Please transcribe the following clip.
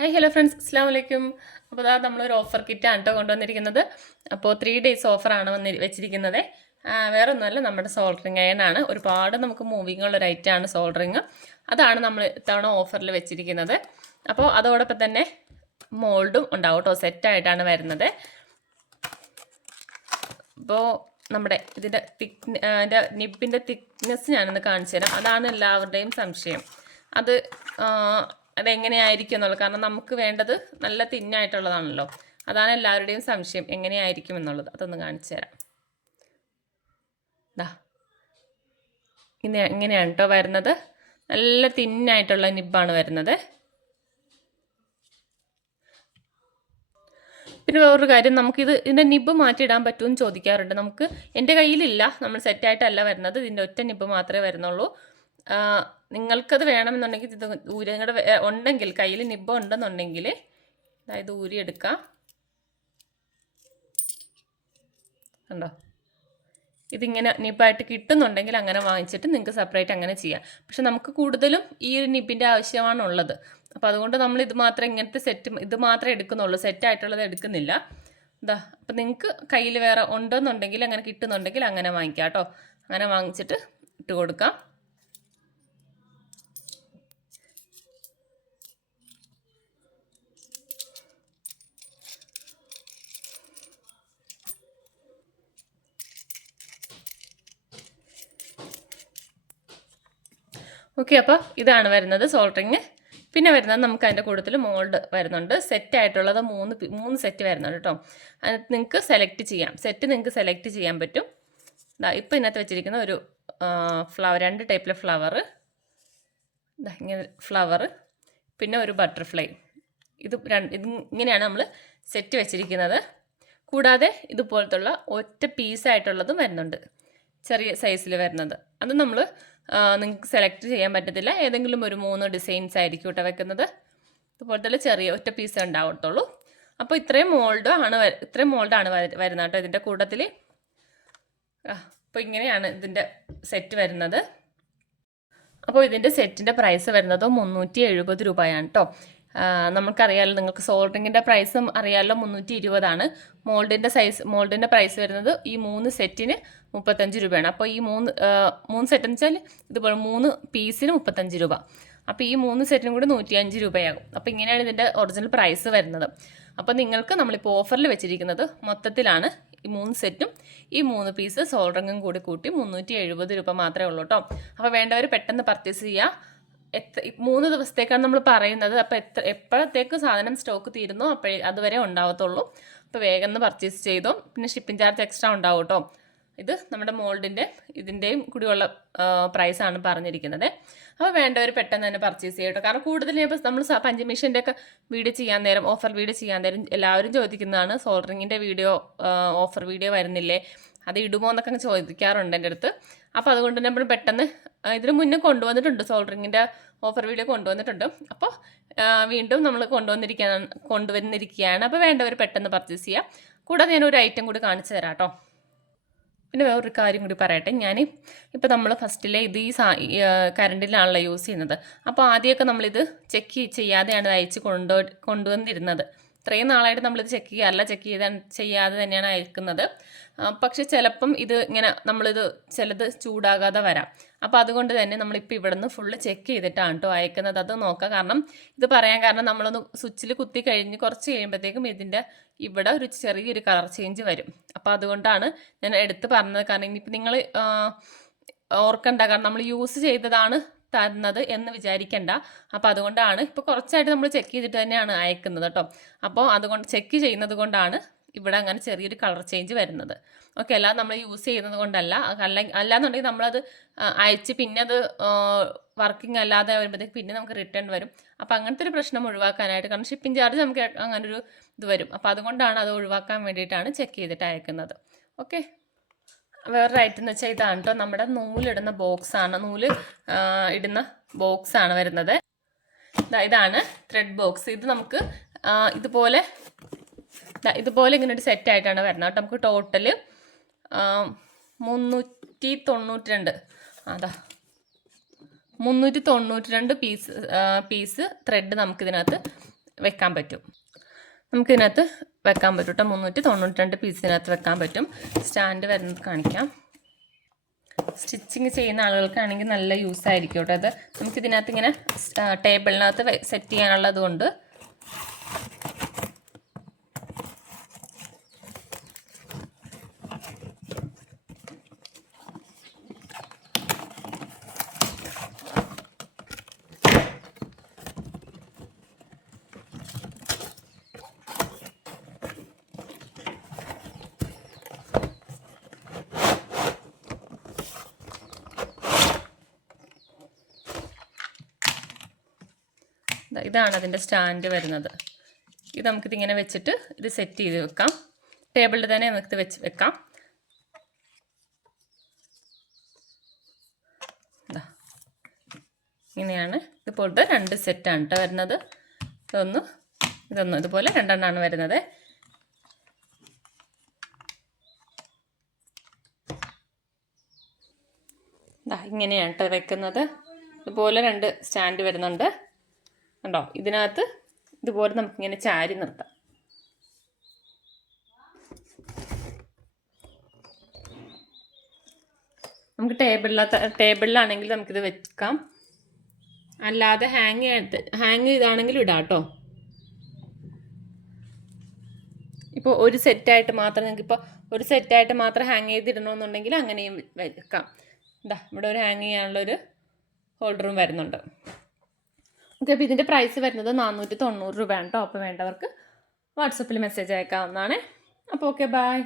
Hi hello friends അസ്സാം വലൈക്കും അപ്പോൾ അതാ നമ്മളൊരു ഓഫർ കിറ്റാണ് കേട്ടോ കൊണ്ടുവന്നിരിക്കുന്നത്. അപ്പോൾ ത്രീ ഡേയ്സ് ഓഫറാണ് വന്നി വെച്ചിരിക്കുന്നത്. വേറെ ഒന്നുമല്ല നമ്മുടെ സോൾഡറിങ് അയണാണ് ഒരുപാട് നമുക്ക് മൂവിങ് ഒരു ഐറ്റമാണ് സോൾഡറിങ് അതാണ് നമ്മൾ ഇത്തവണ ഓഫറിൽ വെച്ചിരിക്കുന്നത്. അപ്പോൾ അതോടൊപ്പം തന്നെ മോൾഡും ഉണ്ടാവും കേട്ടോ സെറ്റായിട്ടാണ് വരുന്നത്. അപ്പോൾ നമ്മുടെ ഇതിന്റെ തിക് നിബിന്റെ തിക്നെസ് ഞാനൊന്ന് കാണിച്ചു തരാം അതാണ് എല്ലാവരുടെയും സംശയം. അത് അതെങ്ങനെയായിരിക്കും എന്നുള്ളത്. കാരണം നമുക്ക് വേണ്ടത് നല്ല തിന്നായിട്ടുള്ളതാണല്ലോ. അതാണ് എല്ലാവരുടെയും സംശയം. എങ്ങനെയായിരിക്കും എന്നുള്ളത്. അതൊന്ന് കാണിച്ചു തരാം. ദാ. ഇങ്ങനെ ഇങ്ങനെയാണ് കേട്ടോ വരുന്നത്? നല്ല തിന്നായിട്ടുള്ള നിബാണ് വരുന്നത്. പിന്നെ വേറൊരു കാര്യം. നമുക്കിത് ഇതിന്റെ നിബ് മാറ്റിയിടാൻ പറ്റുമെന്ന് ചോദിക്കാറുണ്ട്. നമുക്ക് എന്റെ കയ്യിലില്ല. നമ്മൾ സെറ്റായിട്ടല്ല വരുന്നത്. ഇതിന്റെ ഒറ്റ നിബ് മാത്രമേ വരുന്നുള്ളൂ. നിങ്ങൾക്കത് വേണമെന്നുണ്ടെങ്കിൽ ഇത് ഊരി നിങ്ങളുടെ ഉണ്ടെങ്കിൽ കയ്യിൽ നിബ ഉണ്ടെന്നുണ്ടെങ്കിൽ അതായത് ഊരി എടുക്കാം. കണ്ടോ? ഇതിങ്ങനെ നിബായിട്ട് കിട്ടുന്നുണ്ടെങ്കിൽ അങ്ങനെ വാങ്ങിച്ചിട്ട് നിങ്ങൾക്ക് സെപ്പറേറ്റ് അങ്ങനെ ചെയ്യാം. പക്ഷെ നമുക്ക് കൂടുതലും ഈ ഒരു നിബിന്റെ ആവശ്യമാണുള്ളത് അപ്പോൾ അതുകൊണ്ട് നമ്മൾ ഇത് മാത്രം ഇങ്ങനത്തെ സെറ്റ് ഇത് മാത്രമേ എടുക്കുന്നുള്ളൂ. സെറ്റായിട്ടുള്ളത് എടുക്കുന്നില്ല. എന്താ അപ്പം നിങ്ങൾക്ക് കയ്യിൽ വേറെ ഉണ്ടെന്നുണ്ടെങ്കിൽ അങ്ങനെ കിട്ടുന്നുണ്ടെങ്കിൽ അങ്ങനെ വാങ്ങിക്കാം കേട്ടോ. അങ്ങനെ വാങ്ങിച്ചിട്ട് ഇട്ട് കൊടുക്കാം. ഓക്കെ അപ്പോൾ ഇതാണ് വരുന്നത് സോൾഡറിങ് പിന്നെ വരുന്നത് നമുക്ക് അതിന്റെ കൂട്ടത്തിൽ മോൾഡ് വരുന്നുണ്ട്. സെറ്റ് ആയിട്ടുള്ളത് മൂന്ന് മൂന്ന് സെറ്റ് വരുന്നുണ്ട് കേട്ടോ അത് നിങ്ങൾക്ക് സെലക്ട് ചെയ്യാം. സെറ്റ് നിങ്ങൾക്ക് സെലക്ട് ചെയ്യാൻ പറ്റും. ഇപ്പോൾ ഇതിനകത്ത് വെച്ചിരിക്കുന്ന ഒരു ഫ്ലവർ രണ്ട് ടൈപ്പിലെ ഫ്ലവർ ഇങ്ങനെ ഫ്ലവർ പിന്നെ ഒരു ബട്ടർഫ്ലൈ ഇത് രണ്ട് ഇത് ഇങ്ങനെയാണ് നമ്മൾ സെറ്റ് വെച്ചിരിക്കുന്നത്. കൂടാതെ ഇതുപോലത്തുള്ള ഒറ്റ പീസായിട്ടുള്ളതും വരുന്നുണ്ട്. ചെറിയ സൈസിൽ വരുന്നത്. അത് നമ്മൾ നിങ്ങൾക്ക് സെലക്ട് ചെയ്യാൻ പറ്റത്തില്ല. ഏതെങ്കിലും ഒരു മൂന്ന് ഡിസൈൻസ് ആയിരിക്കും കേട്ടോ വെക്കുന്നത്. ഇതുപോലത്തെ ചെറിയ ഒറ്റ പീസ് ഉണ്ടാവത്തുള്ളൂ. അപ്പോൾ ഇത്രയും മോൾഡ് ആണ് ഇത്രയും മോൾഡാണ് വരുന്നത് കേട്ടോ ഇതിന്റെ കൂട്ടത്തിൽ അപ്പോൾ ഇങ്ങനെയാണ് ഇതിന്റെ സെറ്റ് വരുന്നത്. അപ്പോൾ ഇതിന്റെ സെറ്റിന്റെ പ്രൈസ് വരുന്നത് മുന്നൂറ്റി എഴുപത് രൂപയാണ് കേട്ടോ. നമുക്കറിയാമല്ലോ നിങ്ങൾക്ക് സോൾഡറിങ്ങിന്റെ പ്രൈസും അറിയാമല്ലോ മുന്നൂറ്റി ഇരുപതാണ് മോൾഡിന്റെ സൈസ് മോൾഡിന്റെ പ്രൈസ് വരുന്നത് ഈ മൂന്ന് സെറ്റിന് മുപ്പത്തഞ്ച് രൂപയാണ്. അപ്പോൾ ഈ മൂന്ന് മൂന്ന് സെറ്റ് എന്ന് വെച്ചാൽ ഇതുപോലെ മൂന്ന് പീസിന് മുപ്പത്തഞ്ച് രൂപ. അപ്പോൾ ഈ മൂന്ന് സെറ്റിനും കൂടി നൂറ്റിയഞ്ച് രൂപയാകും. അപ്പോൾ ഇങ്ങനെയാണ് ഇതിന്റെ ഒറിജിനൽ പ്രൈസ് വരുന്നത്. അപ്പോൾ നിങ്ങൾക്ക് നമ്മളിപ്പോൾ ഓഫറിൽ വെച്ചിരിക്കുന്നത് മൊത്തത്തിലാണ് ഈ മൂന്ന് സെറ്റും ഈ മൂന്ന് പീസ് സോൾഡറിങ്ങും കൂടി കൂട്ടി മുന്നൂറ്റി എഴുപത് രൂപ മാത്രമേ ഉള്ളൂ കേട്ടോ അപ്പോൾ വേണ്ടവർ പെട്ടെന്ന് പർച്ചേസ് ചെയ്യുക എത്ര മൂന്ന് ദിവസത്തേക്കാണ് നമ്മൾ പറയുന്നത്. അപ്പോൾ എത്ര എപ്പോഴത്തേക്ക് സാധനം സ്റ്റോക്ക് തീരുന്നോ അപ്പോഴേ അതുവരെ ഉണ്ടാവത്തുള്ളൂ. അപ്പോൾ വേഗം ഒന്ന് പർച്ചേസ് ചെയ്തോ. പിന്നെ ഷിപ്പിംഗ് ചാർജ് എക്സ്ട്രാ ഉണ്ടാവും കേട്ടോ ഇത് നമ്മുടെ മോൾഡിന്റെ ഇതിന്റെയും കൂടിയുള്ള പ്രൈസാണ് പറഞ്ഞിരിക്കുന്നത്. അപ്പോൾ വേണ്ടവർ പെട്ടെന്ന് തന്നെ പർച്ചേസ് ചെയ്യട്ടോ. കാരണം കൂടുതലും ഇപ്പോൾ നമ്മൾ പഞ്ചമിഷന്റെ ഒക്കെ വീഡിയോ ചെയ്യാൻ നേരം ഓഫർ വീഡിയോ ചെയ്യാൻ നേരം എല്ലാവരും ചോദിക്കുന്നതാണ് സോൾഡറിങ്ങിന്റെ വീഡിയോ ഓഫർ വീഡിയോ വരുന്നില്ലേ അത് ഇടുമോ എന്നൊക്കെ അങ്ങ് ചോദിക്കാറുണ്ട് എന്റെ അടുത്ത്. അപ്പോൾ അതുകൊണ്ട് തന്നെ നമ്മൾ പെട്ടെന്ന് ഇതിന് മുന്നേ കൊണ്ടുവന്നിട്ടുണ്ട് സോൾഡറിങ്ങിന്റെ ഓഫർ വീഡിയോ കൊണ്ടുവന്നിട്ടുണ്ട്. അപ്പോൾ വീണ്ടും നമ്മൾ കൊണ്ടുവന്നിരിക്കുകയാണ് കൊണ്ടുവന്നിരിക്കുകയാണ്. അപ്പോൾ വേണ്ടവർ പെട്ടെന്ന് പർച്ചേസ് ചെയ്യുക കൂടാതെ ഞാൻ ഒരു ഐറ്റം കൂടി കാണിച്ചു തരാം കേട്ടോ. പിന്നെ വേറൊരു കാര്യം കൂടി പറയട്ടെ. ഞാൻ ഇപ്പോൾ നമ്മൾ ഫസ്റ്റിലെ ഇത് ഈ സാ കറണ്ടിലാണല്ലോ യൂസ് ചെയ്യുന്നത്. അപ്പോൾ ആദ്യമൊക്കെ നമ്മളിത് ചെക്ക് ചെയ്യാതെയാണ് അയച്ച് കൊണ്ടു കൊണ്ടുവന്നിരുന്നത്. ഇത്രയും നാളായിട്ട് നമ്മളിത് ചെക്ക് ചെയ്യാറില്ല ചെക്ക് ചെയ്ത ചെയ്യാതെ തന്നെയാണ് അയക്കുന്നത്. പക്ഷെ ചിലപ്പം ഇത് ഇങ്ങനെ നമ്മളിത് ചിലത് ചൂടാകാതെ വരാം. അപ്പോൾ അതുകൊണ്ട് തന്നെ നമ്മളിപ്പോൾ ഇവിടെ നിന്ന് ഫുള്ള് ചെക്ക് ചെയ്തിട്ടാണ് കേട്ടോ അയക്കുന്നത്. അത് നോക്കുക കാരണം ഇത് പറയാൻ കാരണം നമ്മളൊന്ന് സ്വിച്ചിൽ കുത്തി കഴിഞ്ഞ് കുറച്ച് കഴിയുമ്പോഴത്തേക്കും ഇതിന്റെ ഇവിടെ ഒരു ചെറിയൊരു കളർ ചേഞ്ച് വരും. അപ്പോൾ അതുകൊണ്ടാണ് ഞാൻ എടുത്ത് പറഞ്ഞത്. കാരണം ഇനിയിപ്പോൾ നിങ്ങൾ ഓർക്കണ്ട. കാരണം നമ്മൾ യൂസ് ചെയ്തതാണ് തരുന്നത് എന്ന് വിചാരിക്കണ്ട. അപ്പോൾ അതുകൊണ്ടാണ് ഇപ്പോൾ കുറച്ചായിട്ട് നമ്മൾ ചെക്ക് ചെയ്തിട്ട് തന്നെയാണ് അയക്കുന്നത് കേട്ടോ അപ്പോൾ അതുകൊണ്ട് ചെക്ക് ചെയ്യുന്നത് കൊണ്ടാണ് ഇവിടെ അങ്ങനെ ചെറിയൊരു കളർ ചേഞ്ച് വരുന്നത്. ഓക്കെ അല്ലാതെ നമ്മൾ യൂസ് ചെയ്യുന്നത് കൊണ്ടല്ല. അല്ല അല്ലാന്നുണ്ടെങ്കിൽ നമ്മളത് അയച്ച് പിന്നെ അത് വർക്കിംഗ് അല്ലാതെ വരുമ്പോഴത്തേക്ക് പിന്നെ നമുക്ക് റിട്ടേൺ വരും. അപ്പോൾ അങ്ങനത്തെ ഒരു പ്രശ്നം ഒഴിവാക്കാനായിട്ട് കാരണം ഷിപ്പിംഗ് ചാർജ് നമുക്ക് അങ്ങനെ ഒരു ഇത് വരും. അപ്പോൾ അതുകൊണ്ടാണ് അത് ഒഴിവാക്കാൻ വേണ്ടിയിട്ടാണ് ചെക്ക് ചെയ്തിട്ട് അയക്കുന്നത്. ഓക്കെ? വേറൊരു ഐറ്റം എന്ന് വെച്ചാൽ ഇതാണ് കേട്ടോ നമ്മുടെ നൂലിടുന്ന ബോക്സാണ്. നൂൽ ഇടുന്ന ബോക്സാണ് വരുന്നത്. ഇതാണ് ത്രെഡ് ബോക്സ് ഇത് നമുക്ക് ഇതുപോലെ ഇതുപോലെ ഇങ്ങനെ ഒരു സെറ്റ് ആയിട്ടാണ് വരുന്നത് കേട്ടോ. നമുക്ക് ടോട്ടൽ മുന്നൂറ്റി തൊണ്ണൂറ്റി രണ്ട് അതാ മുന്നൂറ്റി തൊണ്ണൂറ്റി രണ്ട് പീസ് പീസ് ത്രെഡ് നമുക്കിതിനകത്ത് വെക്കാൻ പറ്റും. നമുക്കിതിനകത്ത് വെക്കാൻ പറ്റും കേട്ടോ. മുന്നൂറ്റി തൊണ്ണൂറ്റി രണ്ട് പീസിനകത്ത് വെക്കാൻ പറ്റും. സ്റ്റാൻഡ് വരുന്നത് കാണിക്കാം. സ്റ്റിച്ചിങ് ചെയ്യുന്ന ആളുകൾക്കാണെങ്കിൽ നല്ല യൂസ് ആയിരിക്കും കേട്ടോ അത് നമുക്കിതിനകത്ത് ഇങ്ങനെ ടേബിളിനകത്ത് സെറ്റ് ചെയ്യാനുള്ളത് ഇതാണ് അതിന്റെ സ്റ്റാൻഡ് വരുന്നത്. ഇത് നമുക്കിതിങ്ങനെ വെച്ചിട്ട് ഇത് സെറ്റ് ചെയ്ത് വെക്കാം. ടേബിളിൽ തന്നെ നമുക്ക് വെച്ച് വെക്കാം. ഇങ്ങനെയാണ് ഇതുപോലത്തെ രണ്ട് സെറ്റാണ് കേട്ടോ വരുന്നത്. ഇതൊന്ന് ഇതൊന്ന് ഇതുപോലെ രണ്ടെണ്ണമാണ് വരുന്നത്. ഇങ്ങനെയാണ് കേട്ടോ വെക്കുന്നത്. ഇതുപോലെ രണ്ട് സ്റ്റാൻഡ് വരുന്നുണ്ട്. കണ്ടോ? ഇതിനകത്ത് ഇതുപോലെ നമുക്കിങ്ങനെ ചാരി നിർത്താം. നമുക്ക് ടേബിളിലത്തെ ടേബിളിലാണെങ്കിൽ നമുക്കിത് വെക്കാം. അല്ലാതെ ഹാങ് ചെയ്ത് ഹാങ് ചെയ്താണെങ്കിൽ ഇടാം കേട്ടോ. ഇപ്പോൾ ഒരു സെറ്റായിട്ട് മാത്രം നിങ്ങൾക്ക് ഇപ്പോൾ ഒരു സെറ്റായിട്ട് മാത്രം ഹാങ് ചെയ്തിടണമെന്നുണ്ടെങ്കിൽ അങ്ങനെയും വെക്കാം. ഇതാ ഇവിടെ ഒരു ഹാങ് ചെയ്യാനുള്ളൊരു ഹോൾഡറും വരുന്നുണ്ട്. അപ്പോൾ ഇതിന്റെ പ്രൈസ് വരുന്നത് നാനൂറ്റി തൊണ്ണൂറ് രൂപയാണ്. കേട്ടോ അപ്പോൾ വേണ്ടവർക്ക് വാട്സപ്പിൽ മെസ്സേജ് അയക്കാവുന്നതാണ്. അപ്പോൾ ഓക്കെ ബൈ